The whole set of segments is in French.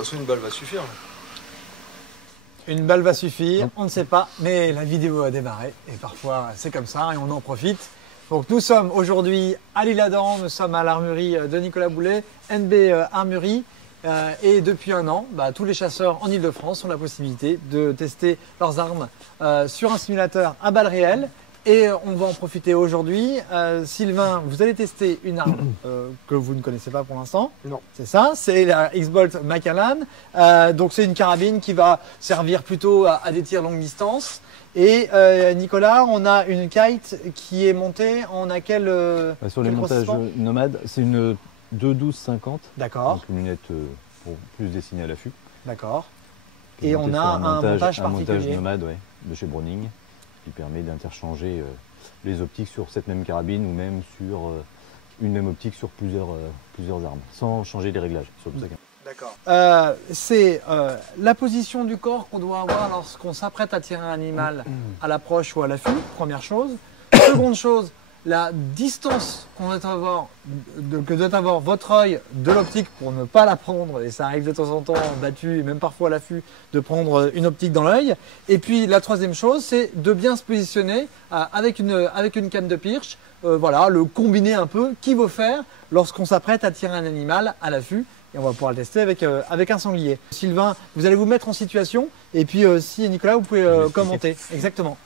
toute façon, une balle va suffire. Une balle va suffire, on ne sait pas, mais la vidéo a démarré et parfois c'est comme ça et on en profite. Donc nous sommes aujourd'hui à l'Isle-Adam, nous sommes à l'armurerie de Nicolas Boulet, NB Armurerie. Et depuis un an, tous les chasseurs en Ile-de-France ont la possibilité de tester leurs armes sur un simulateur à balles réelles. Et on va en profiter aujourd'hui. Sylvain, vous allez tester une arme que vous ne connaissez pas pour l'instant. Non. C'est ça, c'est la X-Bolt Macallan. Donc c'est une carabine qui va servir plutôt à des tirs longue distance. Et Nicolas, on a une kite qui est montée, on a sur les montages nomades, c'est une 2.12-50. D'accord. Donc une lunette pour plus destinée à l'affût. D'accord. Et on a un montage particulier. Un montage nomade de chez Browning qui permet d'interchanger les optiques sur cette même carabine ou même sur une même optique sur plusieurs armes, sans changer les réglages. D'accord. C'est la position du corps qu'on doit avoir lorsqu'on s'apprête à tirer un animal à l'approche ou à l'affût, première chose. Seconde chose, la distance que doit avoir votre œil de l'optique pour ne pas la prendre, et ça arrive de temps en temps battu et même parfois à l'affût de prendre une optique dans l'œil. Et puis la troisième chose, c'est de bien se positionner avec une canne de pirche, voilà, le combiner un peu qu'il faut faire lorsqu'on s'apprête à tirer un animal à l'affût. Et on va pouvoir le tester avec un sanglier. Sylvain, vous allez vous mettre en situation et puis si Nicolas, vous pouvez commenter. Exactement.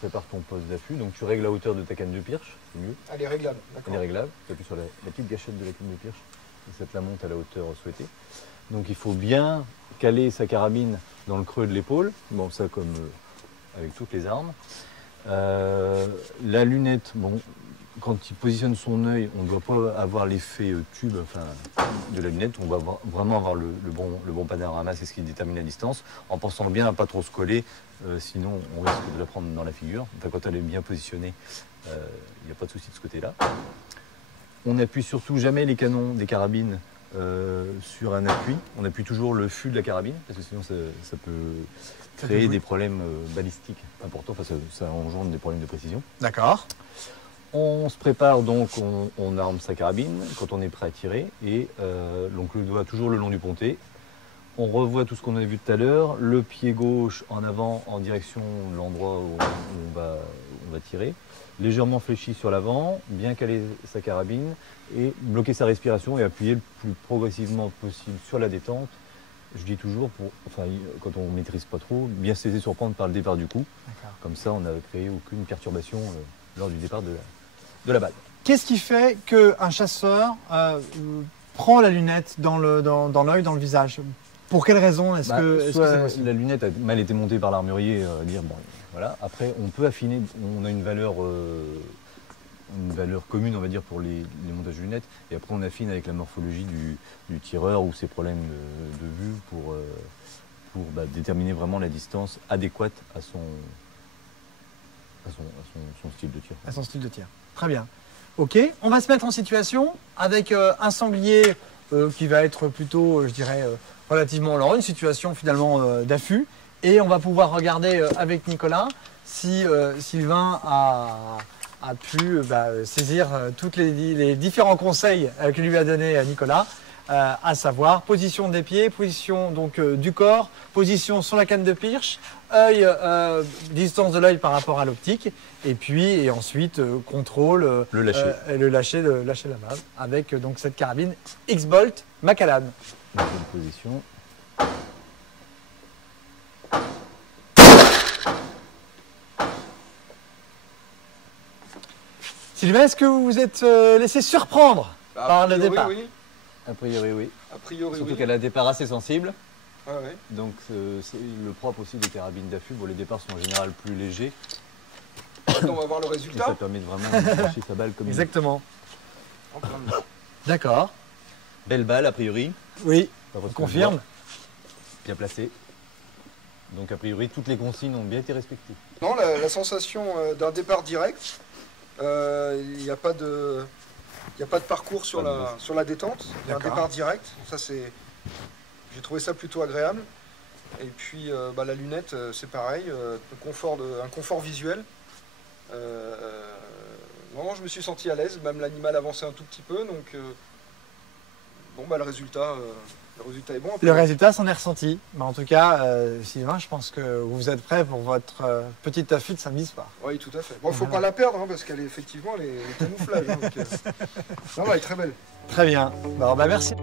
Prépare ton poste d'affût, donc tu règles la hauteur de ta canne de pirche, c'est mieux. Elle est réglable, d'accord. Elle est réglable, tu appuies sur la petite gâchette de la canne de pirche et ça te la monte à la hauteur souhaitée. Donc il faut bien caler sa carabine dans le creux de l'épaule, bon ça comme avec toutes les armes. La lunette, bon, quand il positionne son œil, on ne doit pas avoir l'effet tube de la lunette, on va vraiment avoir le bon panorama, c'est ce qui détermine la distance, en pensant bien à ne pas trop se coller, sinon on risque de la prendre dans la figure. Enfin, quand elle est bien positionnée, il n'y a pas de souci de ce côté-là. On n'appuie surtout jamais les canons des carabines sur un appui, on appuie toujours le fût de la carabine, parce que sinon ça peut créer des problèmes balistiques importants, enfin, ça engendre des problèmes de précision. D'accord. On se prépare donc, on arme sa carabine quand on est prêt à tirer et donc le doigt toujours le long du pontet. On revoit tout ce qu'on a vu tout à l'heure, le pied gauche en avant en direction de l'endroit où on va tirer, légèrement fléchi sur l'avant, bien caler sa carabine et bloquer sa respiration et appuyer le plus progressivement possible sur la détente. Je dis toujours, quand on ne maîtrise pas trop, bien se laisser surprendre par le départ du coup. Comme ça, on n'a créé aucune perturbation lors du départ de la balle. Qu'est-ce qui fait qu'un chasseur prend la lunette dans l'œil, dans le visage? Pour quelle raison est-ce que c'est possible? La lunette a mal été montée par l'armurier, bon, voilà. Après, on peut affiner, on a une valeur commune, on va dire, pour les montages de lunettes. Et après, on affine avec la morphologie du tireur ou ses problèmes de vue pour déterminer vraiment la distance adéquate à son style de tir. À son style de tir. Très bien. Ok, on va se mettre en situation avec un sanglier qui va être plutôt, je dirais, relativement lent, une situation finalement d'affût. Et on va pouvoir regarder avec Nicolas si Sylvain a pu saisir tous les différents conseils que lui a donné Nicolas. À savoir position des pieds, position donc du corps, position sur la canne de pirche, œil, distance de l'œil par rapport à l'optique, et ensuite contrôle, le lâcher la balle avec donc cette carabine X-Bolt Macallan. Position. Sylvain, est-ce que vous vous êtes laissé surprendre par le départ? Oui. A priori, oui. A priori, surtout oui. qu'elle a un départ assez sensible. Ah ouais. Donc, c'est le propre aussi des carabines d'affût. Bon, les départs sont en général plus légers. On va voir le résultat. Et ça permet de vraiment chercher sa balle comme exactement. D'accord. Belle balle, a priori. Oui, on confirme. Bien placée. Donc, a priori, toutes les consignes ont bien été respectées. Non, la sensation d'un départ direct, il n'y a pas de... Il n'y a pas de parcours sur la détente, il y a un départ direct, ça j'ai trouvé ça plutôt agréable. Et puis la lunette, c'est pareil, un confort visuel. Vraiment, je me suis senti à l'aise, même l'animal avançait un tout petit peu, donc le résultat Le résultat est bon. Le résultat s'en est ressenti. Mais en tout cas, Sylvain, je pense que vous êtes prêt pour votre petite affûte samedi soir. Oui, tout à fait. Bon, il ne faut pas la perdre, hein, parce qu'elle est effectivement les camouflages. Hein, donc, non, elle est très belle. Très bien. Bon, bah, merci.